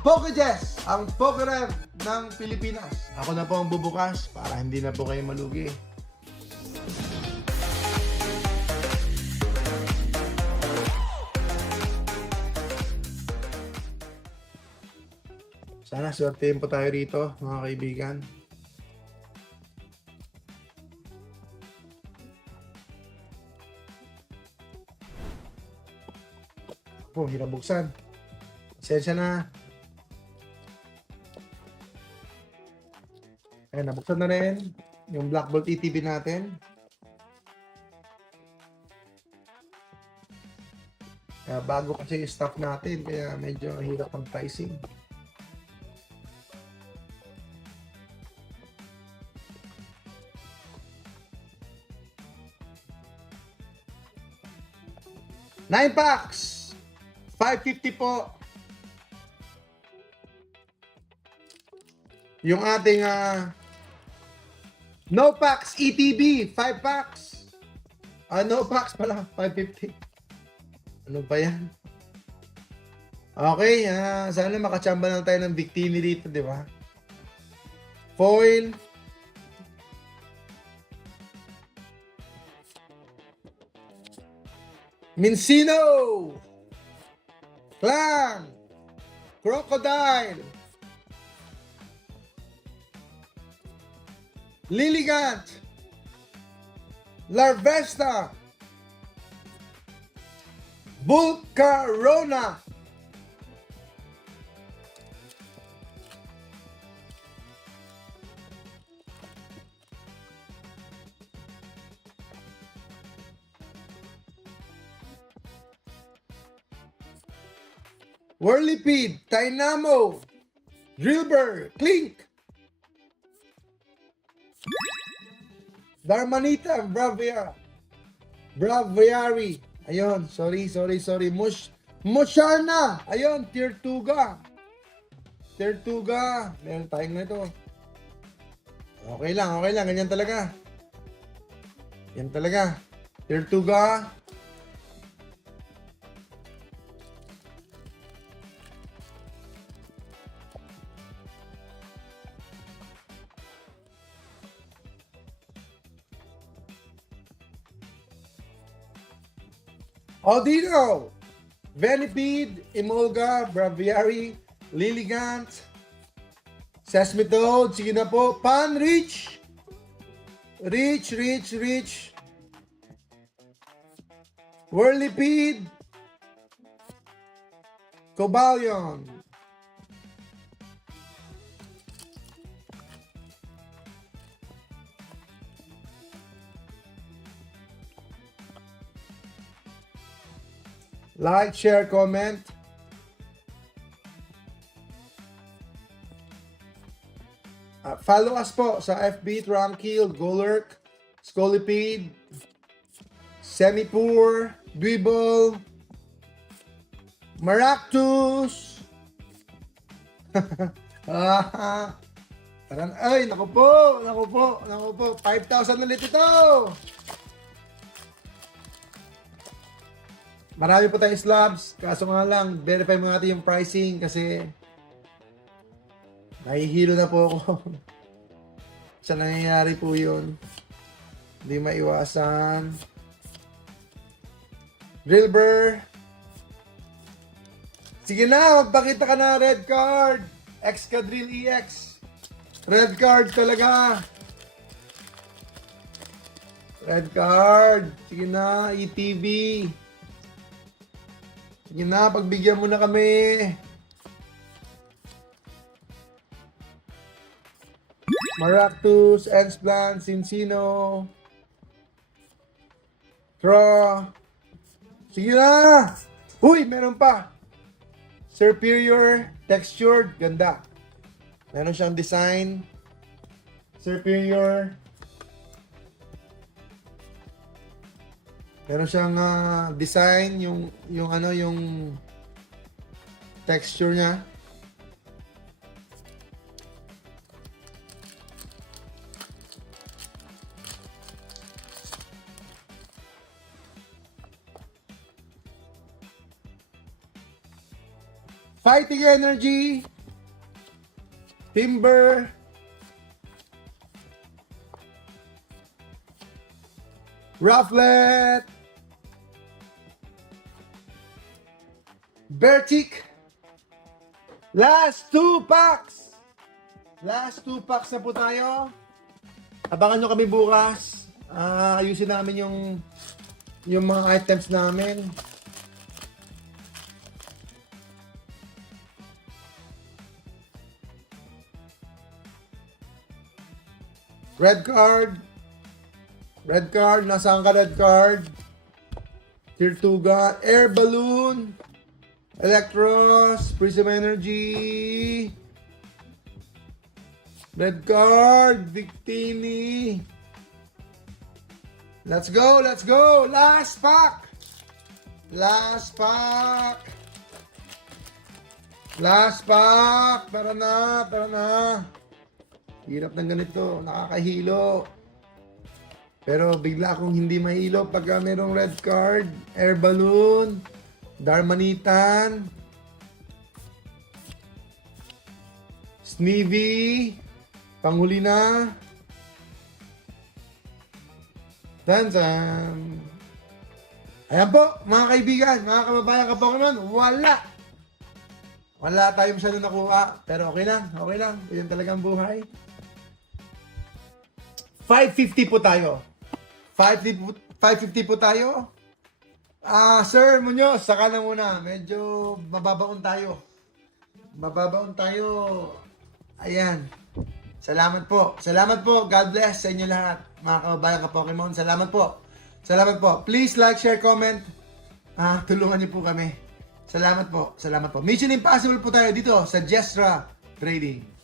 PokeJess, ang PokeRev ng Pilipinas. Ako na po ang bubukas para hindi na po kayo malugi. Sana swertein po tayo rito, mga kaibigan. Po, hirap buksan. Pasensya na. Ayan, nabuksan na rin yung Black Bolt ETB natin. Kaya bago kasi yung stock natin, kaya medyo hirap ang pricing. Nine packs! 550 po. Yung ating no packs ETB, 5 packs. No packs pala, 550. Ano ba yan? Okay, sana makachamba lang tayo ng Victini dito, di ba? Foil. Mincino. Clang. Crocodile. Lilligant. Larvesta. Volcarona. Whirlipede, Dynamo, Drillbur, Clink, Darmanita, Braviary, ayun, sorry, Musharna, ayun, Tier 2 ga, meron tayong na ito. Okay lang, ganyan talaga. Yan talaga, Tier 2 ga. Audino, Venipede, Emolga, Braviary, Lilligant, Sesame Toad, sige na po, Pan, Rich, Whirlipede, Cobalion, like, share, comment. Follow us po sa FB, Tranquil, Golurk, Scolipede, Semipour, Dwibble, Maractus. Ay, naku po. 5,000 ulit ito. Marami po tayong slabs. Kaso nga lang, verify mo natin yung pricing kasi nahihilo na po ako. Sa nangyayari po yun. Hindi maiwasan. Drillbur. Sige na, magpakita ka na red card. Excadrill EX. Red card talaga. Red card. Sige na, ETB. Sige na, pagbigyan mo na kami. Maractus, Ensplan, Cincino. Draw. Sige na. Uy, meron pa. Superior, textured, ganda. Meron siyang design. Superior. Meron siyang design, yung texture niya. Fighting Energy, Timber, Rufflet, Bertic. Last 2 packs. Last 2 packs na po tayo. Abangan nyo kami bukas. Ayusin namin yung mga items namin. Red card. Red card. Nasaan ka red card? Tirtuga. Air Balloon. Electros. Prism Energy. Red card. Victini. Let's go. Let's go. Last pack. Last pack. Last pack. Tara na. Tara na. Hirap ng ganito, nakakahilo. Pero bigla akong hindi mahilo pagka merong red card, air balloon, Darmanitan, Sneevy, panghuli na. Tansan. Ayan po, mga kaibigan, mga kababayan ka Pokemon, wala tayong masyado nakuha. Pero okay lang, okay lang. Yan talagang buhay. 550 po tayo. 550 po tayo. Sir Muñoz, saka na muna. Medyo mababaon tayo. Mababaon tayo. Ayan. Salamat po. Salamat po. God bless sa inyo lahat. Mga kababayan ka Pokemon. Salamat po. Salamat po. Please like, share, comment. Tulungan niyo po kami. Salamat po. Salamat po. Mission Impossible po tayo dito sa Jestra Trading.